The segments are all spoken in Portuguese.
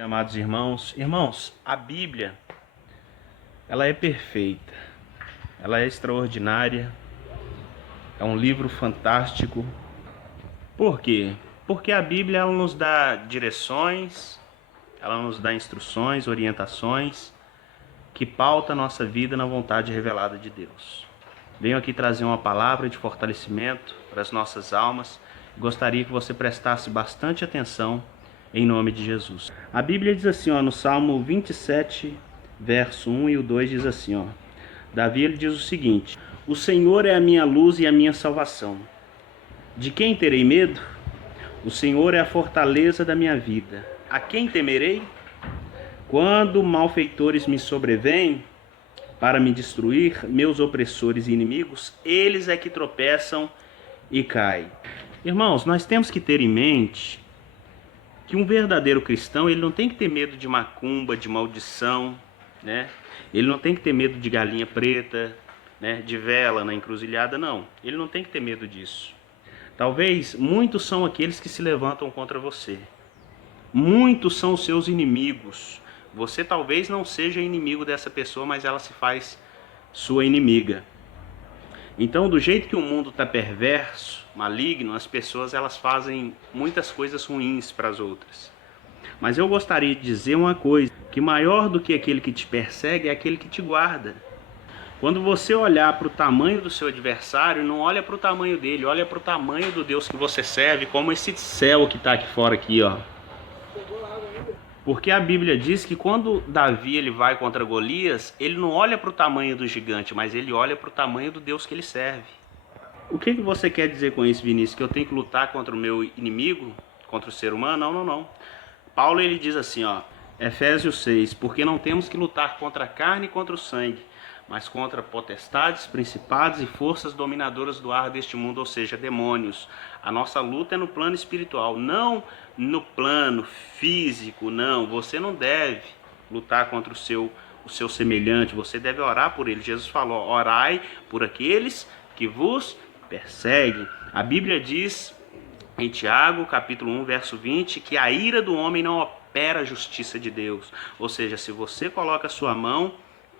Amados irmãos, a Bíblia, ela é perfeita, ela é extraordinária, é um livro fantástico. Por quê? Porque a Bíblia ela nos dá direções, ela nos dá instruções, orientações que pauta a nossa vida na vontade revelada de Deus. Venho aqui trazer uma palavra de fortalecimento para as nossas almas. Gostaria que você prestasse bastante atenção em nome de Jesus. A Bíblia diz assim, no Salmo 27, verso 1 e o 2 diz assim, Davi ele diz o seguinte: O Senhor é a minha luz e a minha salvação. De quem terei medo? O Senhor é a fortaleza da minha vida. A quem temerei? Quando malfeitores me sobrevêm para me destruir, meus opressores e inimigos, eles é que tropeçam e caem. Irmãos, nós temos que ter em mente que um verdadeiro cristão, ele não tem que ter medo de macumba, de maldição, né? Ele não tem que ter medo de galinha preta, né? De vela na encruzilhada, não. Ele não tem que ter medo disso. Talvez muitos são aqueles que se levantam contra você. Muitos são os seus inimigos. Você talvez não seja inimigo dessa pessoa, mas ela se faz sua inimiga. Então, do jeito que o mundo está perverso, maligno, as pessoas elas fazem muitas coisas ruins para as outras. Mas eu gostaria de dizer uma coisa, que maior do que aquele que te persegue é aquele que te guarda. Quando você olhar para o tamanho do seu adversário, não olha para o tamanho dele, olha para o tamanho do Deus que você serve, como esse céu que está aqui fora aqui, Porque a Bíblia diz que quando Davi ele vai contra Golias, ele não olha para o tamanho do gigante, mas ele olha para o tamanho do Deus que ele serve. O que você quer dizer com isso, Vinícius? Que eu tenho que lutar contra o meu inimigo? Contra o ser humano? Não. Paulo ele diz assim, Efésios 6, porque não temos que lutar contra a carne e contra o sangue, mas contra potestades, principados e forças dominadoras do ar deste mundo, ou seja, demônios. A nossa luta é no plano espiritual, não no plano físico, não. Você não deve lutar contra o seu semelhante, você deve orar por ele. Jesus falou, orai por aqueles que vos perseguem. A Bíblia diz em Tiago, capítulo 1, verso 20, que a ira do homem não opera a justiça de Deus. Ou seja, se você coloca a sua mão,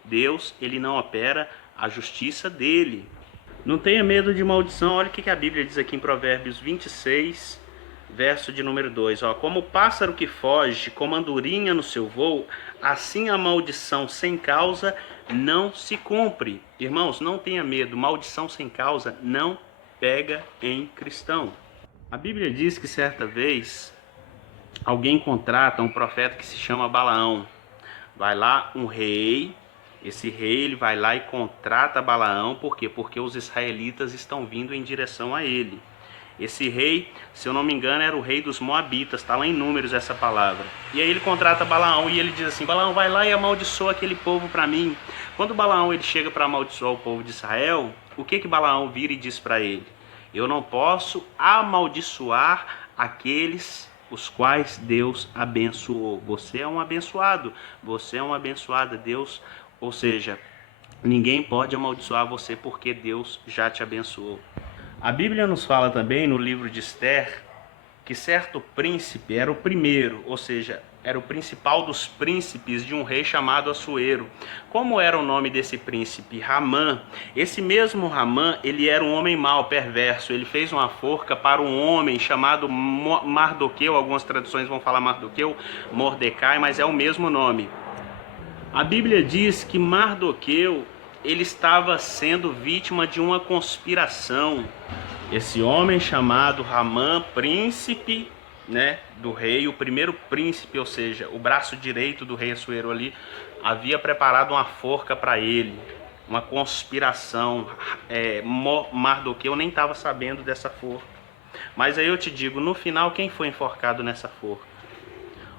Deus, ele não opera a justiça dele. Não tenha medo de maldição. Olha o que a Bíblia diz aqui em Provérbios 26, verso de número 2. Como o pássaro que foge, como andorinha no seu voo, assim a maldição sem causa não se cumpre. Irmãos, não tenha medo. Maldição sem causa não pega em cristão. A Bíblia diz que certa vez alguém contrata um profeta que se chama Balaão. Vai lá um rei, esse rei ele vai lá e contrata Balaão, por quê? Porque os israelitas estão vindo em direção a ele. Esse rei, se eu não me engano, era o rei dos Moabitas, está lá em Números essa palavra. E aí ele contrata Balaão e ele diz assim, Balaão, vai lá e amaldiçoa aquele povo para mim. Quando Balaão ele chega para amaldiçoar o povo de Israel, o que Balaão vira e diz para ele? Eu não posso amaldiçoar aqueles os quais Deus abençoou. Você é um abençoado, você é uma abençoada. Deus, ou seja, ninguém pode amaldiçoar você porque Deus já te abençoou. A Bíblia nos fala também no livro de Esther que certo príncipe era o primeiro, ou seja, era o principal dos príncipes de um rei chamado Assuero. Como era o nome desse príncipe? Ramã. Esse mesmo Ramã, ele era um homem mau, perverso. Ele fez uma forca para um homem chamado Mardoqueu. Algumas traduções vão falar Mardoqueu, Mordecai, mas é o mesmo nome. A Bíblia diz que Mardoqueu, ele estava sendo vítima de uma conspiração. Esse homem chamado Ramã, príncipe, do rei, o primeiro príncipe, ou seja, o braço direito do rei Assuero ali, havia preparado uma forca para ele, uma conspiração. Mardoqueu nem estava sabendo dessa forca. Mas aí eu te digo, no final, quem foi enforcado nessa forca?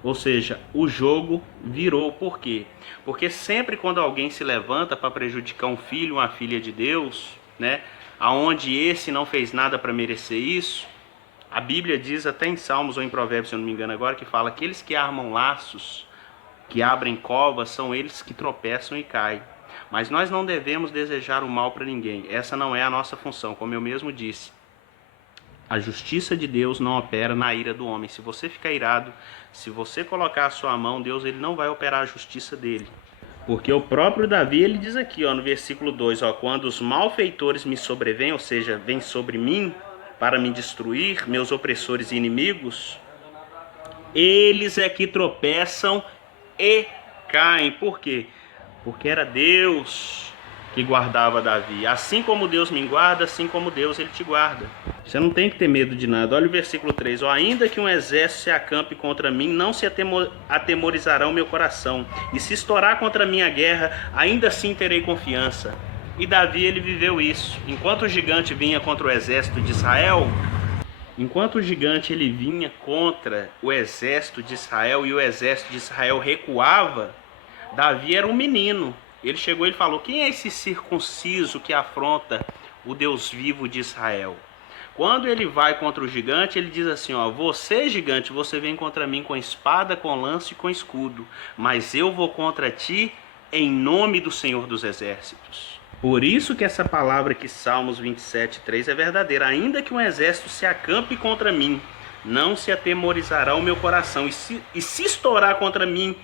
Ou seja, o jogo virou. Por quê? Porque sempre quando alguém se levanta para prejudicar um filho, uma filha de Deus, aonde esse não fez nada para merecer isso, a Bíblia diz até em Salmos ou em Provérbios, se eu não me engano agora, que fala: aqueles que armam laços, que abrem covas, são eles que tropeçam e caem. Mas nós não devemos desejar o mal para ninguém. Essa não é a nossa função, como eu mesmo disse. A justiça de Deus não opera na ira do homem. Se você ficar irado, se você colocar a sua mão, Deus ele não vai operar a justiça dele. Porque o próprio Davi, ele diz aqui, ó, no versículo 2, ó, quando os malfeitores me sobrevêm, ou seja, vêm sobre mim para me destruir, meus opressores e inimigos, eles é que tropeçam e caem. Por quê? Porque era Deus que guardava Davi. Assim como Deus me guarda, assim como Deus ele te guarda. Você não tem que ter medo de nada. Olha o versículo 3. Ó, ainda que um exército se acampe contra mim, não se atemorizará o meu coração. E se estourar contra mim a guerra, ainda assim terei confiança. E Davi ele viveu isso. Enquanto o gigante vinha contra o exército de Israel, enquanto o gigante ele vinha contra o exército de Israel e o exército de Israel recuava, Davi era um menino. Ele chegou e falou: quem é esse circunciso que afronta o Deus vivo de Israel? Quando ele vai contra o gigante, ele diz assim, ó, você gigante, você vem contra mim com espada, com lança e com escudo, mas eu vou contra ti em nome do Senhor dos Exércitos. Por isso que essa palavra aqui, Salmos 27:3, é verdadeira. Ainda que um exército se acampe contra mim, não se atemorizará o meu coração. E se estourar contra mim